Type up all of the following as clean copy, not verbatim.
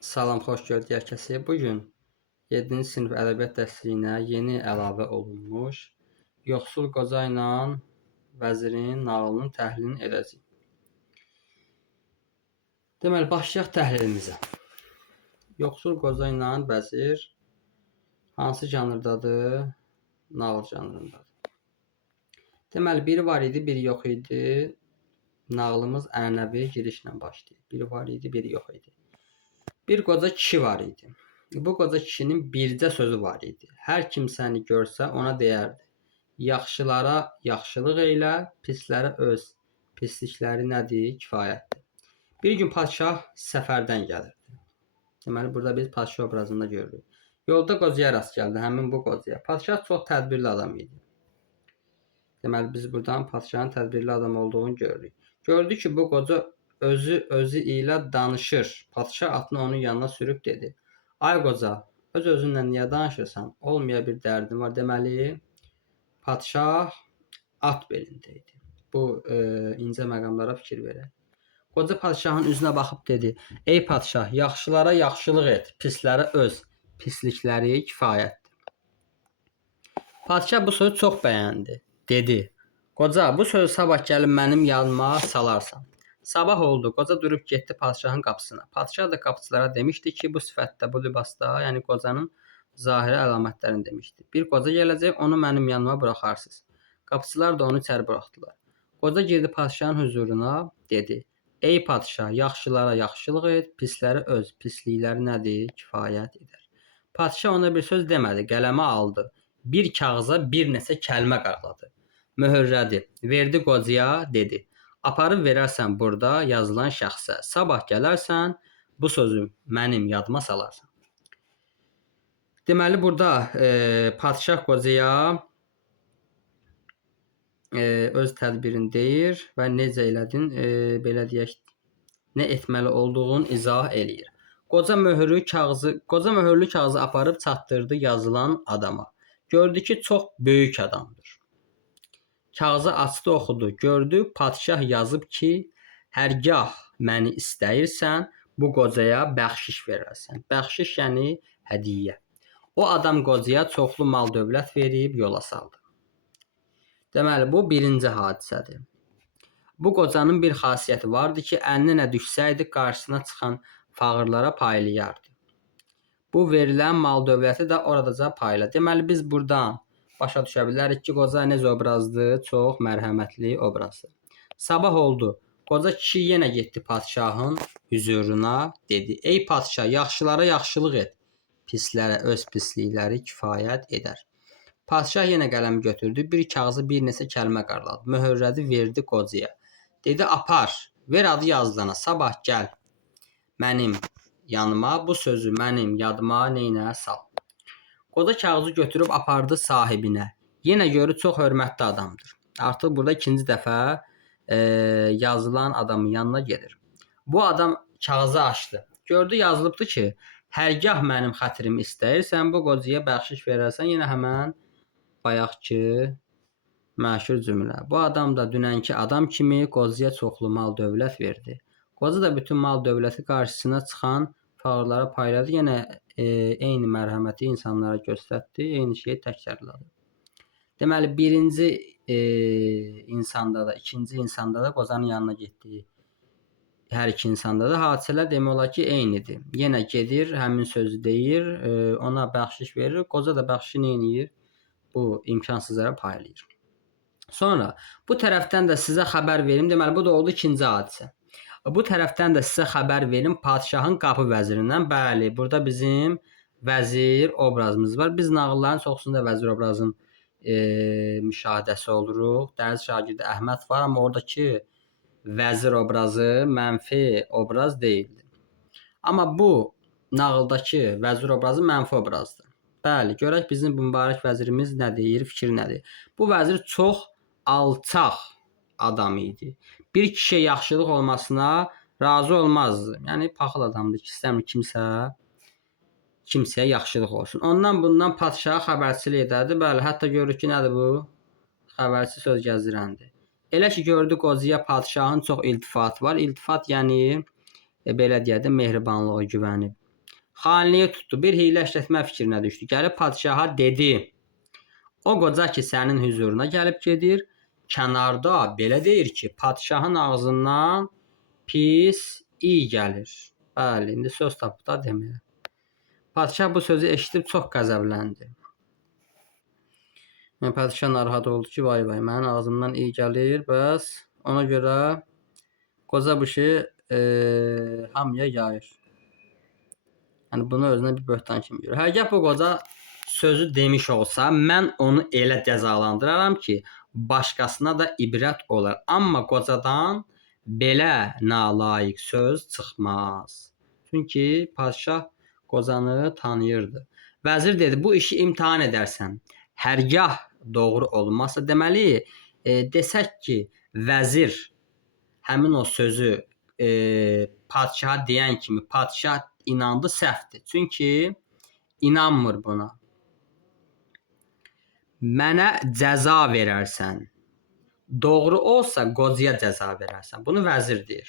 Salam, xoş gördük hər kəsi. Bugün 7-ci sinif ədəbiyyat dərsliyinə yeni əlavə olunmuş Yoxsul Qoca ilə Vəzirin nağılının təhlilini edəcəyik. Deməli, başlayaq təhlilimizə. Yoxsul Qoca ilə Vəzir hansı janrdadır? Nağıl janrındadır. Deməli, biri var idi, biri yox idi. Nağılımız ənənəvi girişlə başlayır. Biri var idi, biri yox idi. Bir qoca kişi var idi. Bu qoca kişinin bircə sözü var idi. Hər kim səni görsə ona deyərdi: yaxşılara yaxşılıq elə, pislərə öz pislikləri nədir, kifayətdir. Bir gün padşah səfərdən gəlirdi. Deməli, burada biz padşah obrazında görürük. Yolda qocaya rast gəldi, həmin bu qocaya. Padşah çox tədbirli adam idi. Deməli, biz buradan padşahın tədbirli adam olduğunu görürük. Gördü ki, bu qoca özü ilə danışır. Padşah atını onun yanına sürüb dedi: Ay qoca, öz-özünlə niyə danışırsan? Olmaya bir dərdin var. Deməli, padşah at belində idi. Bu incə məqamlara fikir verək. Qoca padşahın üzünə baxıb dedi: Ey padşah, yaxşılara yaxşılıq et, pislərə öz pislikləri kifayətdir. Padşah bu sözü çox bəyəndi. Dedi: Qoca, bu sözü sabah gəlib mənim yanıma salarsan. Sabah oldu, qoca durub getdi padşahın qapısına. Padşah da qapıçılara demişdi ki, bu sifətdə, bu libasda, yəni qocanın zahiri əlamətlərini demişdi. Bir qoca gələcək, onu mənim yanıma buraxarsınız. Qapıçılar da onu içəri buraxdılar. Qoca girdi padşahın huzuruna, dedi: Ey padşah, yaxşılara yaxşılıq et, pislərə öz pislikləri nədir, kifayət edər. Padşah ona bir söz demədi, qələmə aldı. Bir kağıza bir neçə kəlmə qaraladı. Möhürlədi, verdi qocaya, dedi: Aparıb verərsən burada yazılan şəxsə. Sabah gələrsən, bu sözü mənim yadıma salarsan. Deməli, burada padşah qocaya öz tədbirini deyir və necə elədin, belə deyək, nə etməli olduğunu izah eləyir. Qoca möhürlü kağızı aparıb çatdırdı yazılan adama. Gördü ki, çox böyük adamdır. Kağızı açdı, oxudu. Gördü, padşah yazıb ki, hərgah məni istəyirsən, bu qocaya bəxşiş verərsən. Bəxşiş yəni hədiyyə. O adam qocaya çoxlu mal dövlət verib yola saldı. Deməli, bu birinci hadisədir. Bu qocanın bir xasiyyəti vardı ki, əlinə nə düşsəydi, qarşısına çıxan fağırlara paylayardı. Bu verilən mal dövləti də oradaca payladı. Deməli, biz buradan başa düşə bilərik ki, qoca necə obrazdır? Çox mərhəmətli obrazdır. Sabah oldu. Qoca kişi yenə getdi padşahın huzuruna, dedi: Ey padşah, yaxşılara yaxşılıq et, pislərə öz pislikləri kifayət edər. Padşah yenə qələmi götürdü, bir kağızı bir neçə kəlmə qaraladı. Möhürlədi, verdi qocaya. Dedi: Apar, ver adı yazılana, sabah gəl mənim yanıma, bu sözü mənim yadıma neynə sal. Qoca kağızı götürüb apardı sahibinə. Yenə görür, çox hörmətli adamdır. Artıq burada ikinci dəfə yazılan adamın yanına gedir. Bu adam kağızı açdı. Gördü, yazılıbdı ki, hərgah mənim xətrimi istəyirsən, bu qocaya bəxşiş verərsən. Yenə həmən bayaqki məşhur cümlə. Bu adam da dünənki adam kimi qocaya çoxlu mal dövlət verdi. Qoca da bütün mal dövləti qarşısına çıxan fağırlara payladı. Yenə eyni mərhəməti insanlara göstərdi, eyni şeyi təkrarladı. Deməli, birinci insanda da, ikinci insanda da qocanın yanına getdi. Hər iki insanda da hadisələr demək olar ki, eynidir. Yenə gedir, həmin sözü deyir, ona bəxşiş verir. Qoca da bəxşişi neyniyir? Bu imkansızlara paylayır. Sonra bu tərəfdən də sizə xəbər verim. Deməli, bu da oldu ikinci hadisə. Bu tərəfdən də sizə xəbər verim padşahın qapı vəzirindən. Bəli, burada bizim vəzir obrazımız var. Biz nağılların çoxsunda vəzir obrazın müşahidəsi oluruq. Dərzi şagirdi Əhməd var, amma oradakı vəzir obrazı mənfi obraz deyildi. Amma bu nağıldakı vəzir obrazı mənfi obrazdır. Bəli, görək bizim bu mübarək vəzirimiz nə deyir, fikri nədir? Bu vəzir çox alçaq adam idi. Bir kişiyə yaxşılıq olmasına razı olmazdı. Yəni paxıl adamdır ki, istəmir kimsəyə yaxşılıq olsun. Ondan bundan padşaha xəbərçilik edərdi. Bəli, hətta görürük ki, nədir bu? Xəbərçi söz gəzdirəndir. Elə ki, gördü qocaya padşahın çox iltifatı var. İltifat yəni belə deyək də mehribanlığı, güvəni. Xaniliyi tutdu. Bir hiylə işlətmə fikrinə düşdü. Gəlib padşaha dedi. O qoca ki sənin hüzuruna gəlib gedir. Kənarda belə deyir ki, padşahın ağzından pis iy gəlir. Bəli, indi söz tapıb da deməyə. Padşah bu sözü eşidib çox qəzəbləndi. Padşah narahat oldu ki, vay vay, mənim ağzımdan iy gəlir, bəs ona görə qoca bu işi hamıya yayır. Yəni bunu özünə bir böhtan kimi görür. Həqiqət bu qoca sözü demiş olsa, mən onu elə cəzalandıraram ki, başqasına da ibrət olar. Amma qocadan belə nalayiq söz çıxmaz. Çünki padşah qocanı tanıyırdı. Vəzir dedi, bu işi imtahan edərsən. Hərgah doğru olmazsa, deməli, desək ki, vəzir həmin o sözü padşaha deyən kimi padşah inandı, səhvdir. Çünki inanmır buna. Mənə cəza verərsən. Doğru olsa qocaya cəza verərsən. Bunu vəzir deyir.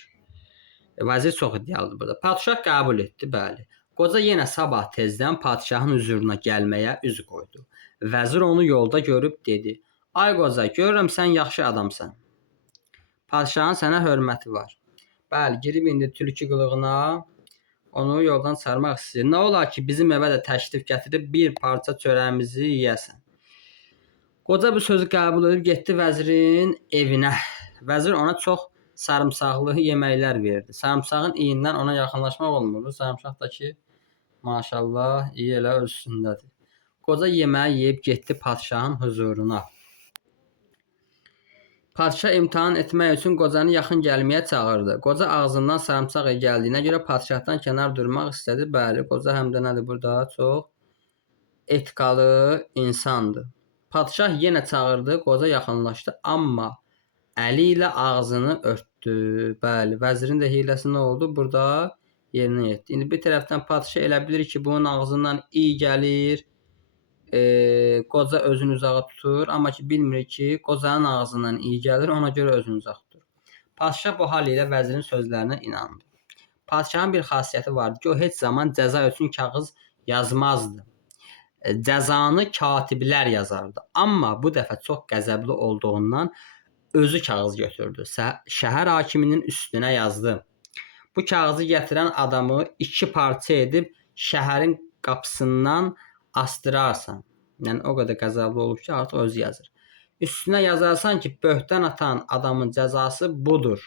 Vəzir çox iddialıdır burada. Padşah qəbul etdi, bəli. Qoca yenə sabah tezdən padşahın hüzuruna gəlməyə üz qoydu. Vəzir onu yolda görüb dedi. Ay qoca, görürəm sən yaxşı adamsan. Padşahın sənə hörməti var. Bəli, girib indi tülkü qılığına onu yoldan çıxarmaq istəyir. Nə olar ki, bizim evə də təşrif gətirib bir parça çörəyimizi yeyəsən. Qoca bu sözü qəbul edib getdi vəzirin evinə. Vəzir ona çox sarımsaqlı yeməklər verdi. Sarımsağın iyindən ona yaxınlaşmaq olmur. Bu sarımsaq da ki, maşallah, iyi elə öz üstündədir. Qoca yeməyi yeyib getdi padşahın huzuruna. Padşah imtahan etmək üçün qocanı yaxın gəlməyə çağırdı. Qoca ağzından sarımsaq gəldiyinə görə padşahdan kənar durmaq istədi. Bəli, qoca həm də nədir burada? Çox etikalı insandır. Padşah yenə çağırdı, qoca yaxınlaşdı, amma əli ilə ağzını örtdü. Bəli, vəzirin də hiləsi nə oldu? Burada yerinə yetdi. İndi bir tərəfdən padşah elə bilir ki, bunun ağzından iy gəlir. Qoca özünü uzağa tutur, amma ki bilmir ki, qocanın ağzından iy gəlir, ona görə özünü uzaq tutur. Padşah bu hal ilə vəzirin sözlərinə inandı. Padşahın bir xasiyyəti vardı ki, o heç zaman cəza üçün kağız yazmazdı. Cəzanı katiblər yazardı. Amma bu dəfə çox qəzəbli olduğundan özü kağız götürdü. Şəhər hakiminin üstünə yazdı. Bu kağızı gətirən adamı 2 parça edib şəhərin qapısından astırarsan. Yəni o qədər qəzəbli olub ki, artıq özü yazır. Üstünə yazarsan ki, böhtan atan adamın cəzası budur.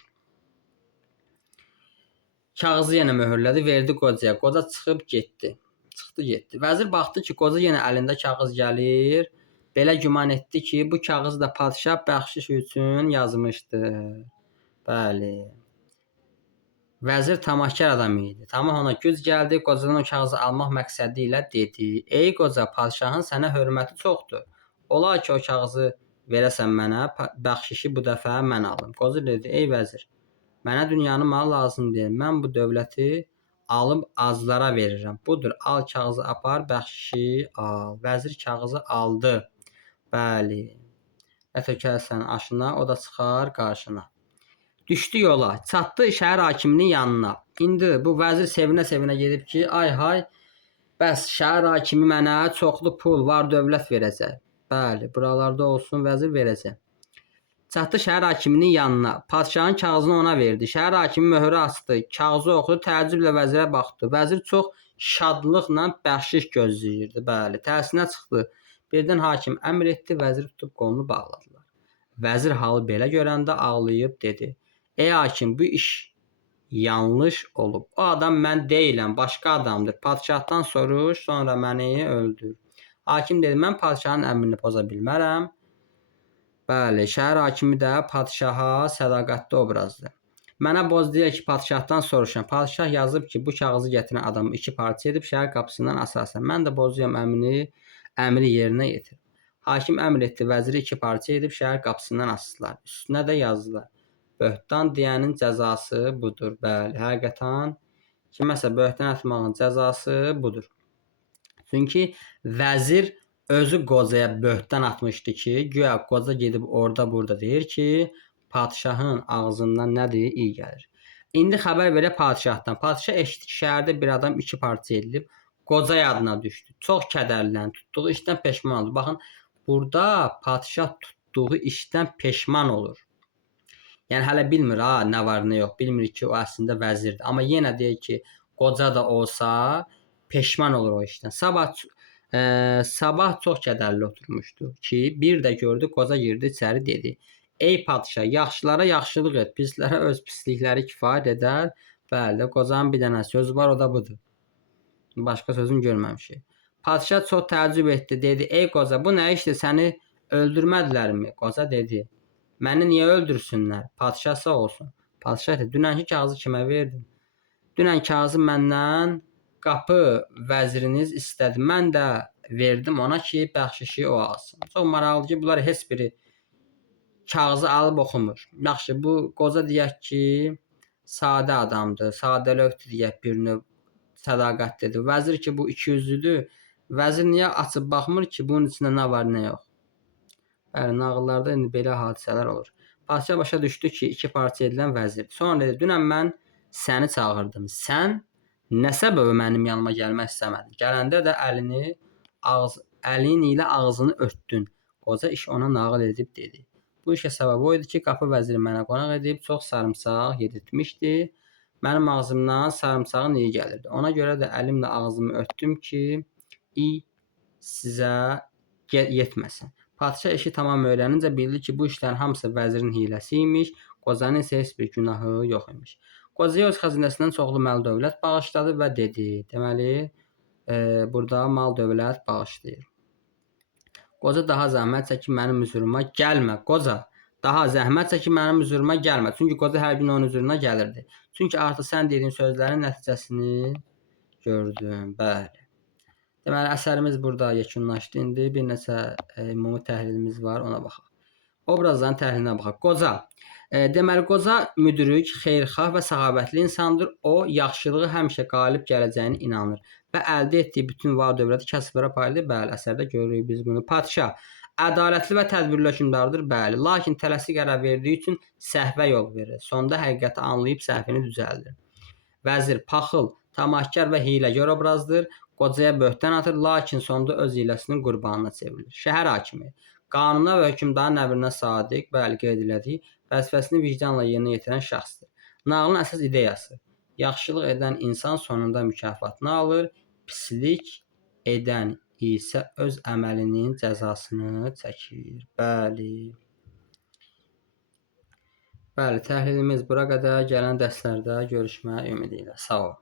Kağızı yenə möhürlədi, verdi qocaya. Qoca çıxıb getdi. Çıxdı getdi. Vəzir baxdı ki, qoca yenə əlində kağız gəlir. Belə güman etdi ki, bu kağızı da padşah bəxşiş üçün yazmışdı. Bəli. Vəzir tamahkar adam idi. Tamah ona güc gəldi. Qocadan o kağızı almaq məqsədi ilə dedi. Ey qoca, padşahın sənə hörməti çoxdur. Olar ki, o kağızı verəsən mənə, bəxşişi bu dəfə mən alım. Qoca dedi, ey vəzir, mənə dünyanın malı lazım deyil. Mən bu dövləti alıb azlara verirəm. Budur, al kağızı apar, bəxşişi al. Vəzir kağızı aldı. Bəli. Və tökərsən aşına, o da çıxar qarşına. Düşdü yola, çatdı şəhər hakiminin yanına. İndi bu vəzir sevinə-sevinə gedib ki, ay hay, bəs şəhər hakimi mənə çoxlu pul, var dövlət verəcək. Bəli, buralarda olsun, vəzir verəcək. Çatdı şəhər hakiminin yanına. Padşahın kağızını ona verdi. Şəhər hakimi möhürü açdı. Kağızı oxudu, təəccüblə vəzirə baxdı. Vəzir çox şadlıqla bəxşiş gözləyirdi. Bəli, tərsinə çıxdı. Birdən hakim əmr etdi, vəzir tutub qolunu bağladılar. Vəzir halı belə görəndə ağlayıb dedi. Ey hakim, bu iş yanlış olub. O adam mən deyiləm, başqa adamdır. Padşahdan soruş, sonra məni öldür. Hakim dedi, mən padşahın əmrini poza bilmərəm. Bəli, şəhər hakimi də padşaha sədaqətli obrazdır. Mənə boz deyək ki, padşahdan soruşan. Padşah yazıb ki, bu kağızı gətirən adamı 2 parça edib şəhər qapısından asarsan. Mən də bozuyam əmri yerinə yetir. Hakim əmr etdi, vəziri 2 parça edib şəhər qapısından asdılar. Üstünə də yazdılar. Böhtan deyənin cəzası budur. Bəli, həqiqətən kiməsə böhtan atmağın cəzası budur. Çünki vəzir özü qocaya böhtan atmışdı ki, güya qoca gedib orada burada deyir ki, padşahın ağzından nədir? İy gəlir. İndi xəbər verə padşahdan. Padşah eşitdi ki, şəhərdə bir adam 2 parça edilib. Qoca yadına düşdü. Çox kədərləndi. Tutduğu işdən peşman oldu. Baxın, burada padşah tutduğu işdən peşman olur. Yəni hələ bilmir ha, nə var, nə yox. Bilmir ki, o əslində vəzirdir. Amma yenə deyir ki, qoca da olsa peşman olur o işdən. Sabah çox kədərli oturmuşdu ki, bir də gördü qoca girdi içəri dedi: "Ey padşah, yaxşılara yaxşılıq et, pislərə öz pislikləri kifayət edər." Bəli, qocanın bir dənə sözü var, o da budur. Başqa sözünü görməmişik. Padşah çox təəccüb etdi, dedi: "Ey qoca, bu nə işdir? Səni öldürmədilərmi?" Qoca dedi: "Məni niyə öldürsünlər? Padşah sağ olsun." Padşah dedi: "Dünənki kağızı kimə verdin?" "Dünən kağızı məndən qapı vəziriniz istədi. Mən də verdim ona ki, bəxşişi o alsın." Çox maraqlıdır ki, bunlar heç biri kağızı alıb oxumur. Yaxşı, bu qoca deyək ki, sadə adamdır. Sadəlövhdür deyək, bir növ sədaqətlidir. Vəzir ki, bu ikiyüzlüdür. Vəzir niyə açıb baxmır ki, bunun içində nə var, nə yox? Bəli, nağıllarda indi belə hadisələr olur. Padşah başa düşdü ki, 2 parça edilən vəzirdir. Sonra dedi: "Dünən mən səni çağırdım. Sən nə səbəbə mənim yanıma gəlmək istəmədin? Gələndə də əlin ilə ağzını örtdün." Qoca iş ona nağıl edib dedi: "Bu işə səbəb o idi ki, qapı vəziri mənə qonaq edib çox sarımsaq yedirtmişdi. Mənim ağzımdan sarımsağın iyi gəlirdi. Ona görə də əlimlə ağzımı örtdüm ki, sizə yetməsin." Padşah işi tamam öyrənincə bildi ki, bu işlərin hamısı vəzirin hiləsi imiş, qocanın isə heç bir günahı yox imiş. Qocaya öz xəzinəsindən çoxlu mal-dövlət bağışladı və dedi, deməli, burada mal-dövlət bağışlayır. Qoca daha zəhmət çəkib mənim hüzuruma gəlmə. Qoca, daha zəhmət çəkib mənim hüzuruma gəlmə. Çünki qoca hər gün onun hüzuruna gəlirdi. Çünki artıq sən dediyin sözlərin nəticəsini gördüm. Bəli. Deməli, əsərimiz burada yekunlaşdı. İndi bir neçə ümumi təhlilimiz var, ona baxaq. Obrazların təhlilinə baxaq. Qoca. Deməli, qoca müdrik, xeyirxah və səxavətli insandır. O, yaxşılığı həmişə qalib gələcəyini inanır və əldə etdiyi bütün var-dövləti kasıblara paylayır. Bəli, əsərdə görürük biz bunu. Padşah. Ədalətli və tədbirli hökmdardır. Bəli, lakin tələsik qərar verdiyi üçün səhvə yol verir. Sonda həqiqəti anlayıb səhvini düzəldir. Vəzir. Paxıl, tamahkar və hiyləgər obrazdır. Qocaya böhtan atır, lakin sonda öz hiləsinin qurbanına çevrilir. Şəhər hakimi. Qanuna və hökmdarın əmrinə sadiq, bəli, qeyd elədik, vəzifəsini vicdanla yerinə yetirən şəxsdir. Nağılın əsas ideyası. Yaxşılıq edən insan sonunda mükafatını alır, pislik edən isə öz əməlinin cəzasını çəkir. Bəli. Bəli, təhlilimiz bura qədər. Gələn dərslərdə görüşmək ümidi ilə. Sağ ol.